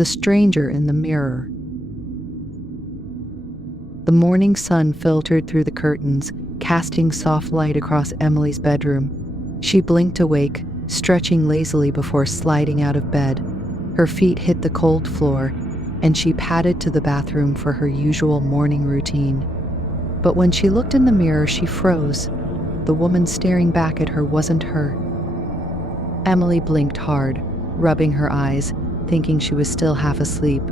the stranger in the mirror. The morning sun filtered through the curtains, casting soft light across Emily's bedroom. She blinked awake, stretching lazily before sliding out of bed. Her feet hit the cold floor, and she padded to the bathroom for her usual morning routine. But when she looked in the mirror, she froze. The woman staring back at her wasn't her. Emily blinked hard, rubbing her eyes, thinking she was still half asleep.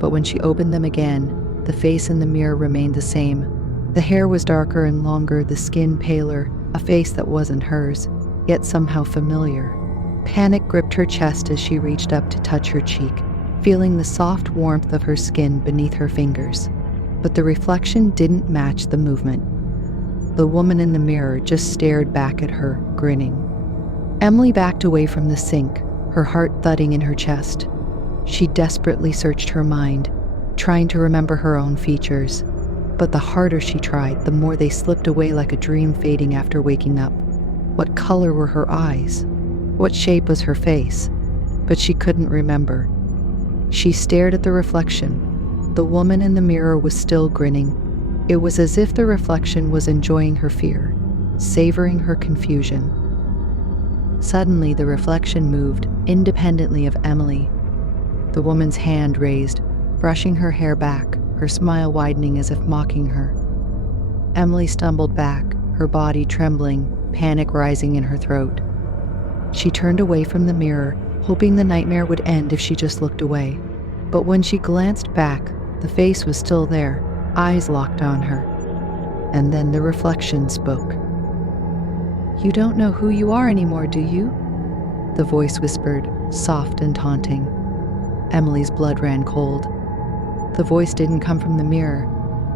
But when she opened them again, the face in the mirror remained the same. The hair was darker and longer, the skin paler, a face that wasn't hers, yet somehow familiar. Panic gripped her chest as she reached up to touch her cheek, feeling the soft warmth of her skin beneath her fingers. But the reflection didn't match the movement. The woman in the mirror just stared back at her, grinning. Emily backed away from the sink, her heart thudding in her chest. She desperately searched her mind, trying to remember her own features. But the harder she tried, the more they slipped away like a dream fading after waking up. What color were her eyes? What shape was her face? But she couldn't remember. She stared at the reflection. The woman in the mirror was still grinning. It was as if the reflection was enjoying her fear, savoring her confusion. Suddenly, the reflection moved, independently of Emily. The woman's hand raised, brushing her hair back, her smile widening as if mocking her. Emily stumbled back, her body trembling, panic rising in her throat. She turned away from the mirror, hoping the nightmare would end if she just looked away. But when she glanced back, the face was still there, eyes locked on her. And then the reflection spoke. "You don't know who you are anymore, do you?" The voice whispered, soft and taunting. Emily's blood ran cold. The voice didn't come from the mirror.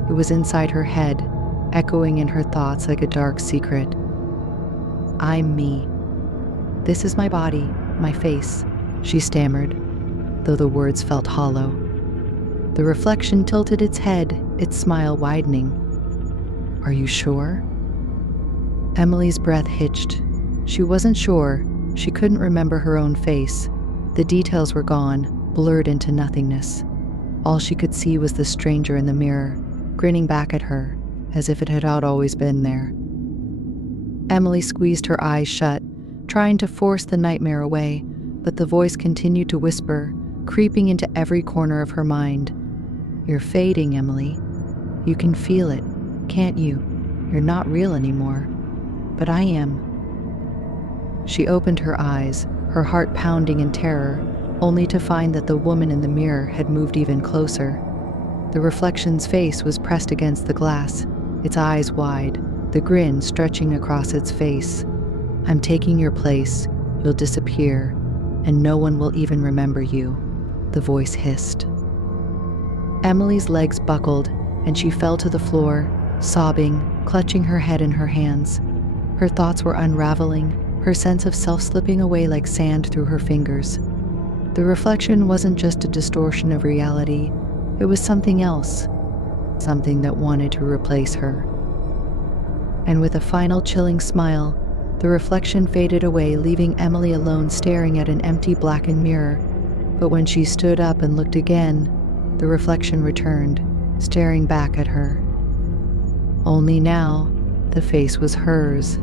It was inside her head, echoing in her thoughts like a dark secret. "I'm me. This is my body, my face," she stammered, though the words felt hollow. The reflection tilted its head, its smile widening. "Are you sure?" Emily's breath hitched. She wasn't sure. She couldn't remember her own face. The details were gone, blurred into nothingness. All she could see was the stranger in the mirror, grinning back at her, as if it had always been there. Emily squeezed her eyes shut, trying to force the nightmare away, but the voice continued to whisper, creeping into every corner of her mind. "You're fading, Emily. You can feel it, can't you? You're not real anymore. But I am." She opened her eyes, her heart pounding in terror, only to find that the woman in the mirror had moved even closer. The reflection's face was pressed against the glass, its eyes wide, the grin stretching across its face. "I'm taking your place, you'll disappear, and no one will even remember you," the voice hissed. Emily's legs buckled, and she fell to the floor, sobbing, clutching her head in her hands. Her thoughts were unraveling, her sense of self slipping away like sand through her fingers. The reflection wasn't just a distortion of reality, it was something else, something that wanted to replace her. And with a final chilling smile, the reflection faded away, leaving Emily alone staring at an empty blackened mirror. But when she stood up and looked again, the reflection returned, staring back at her. Only now, the face was hers.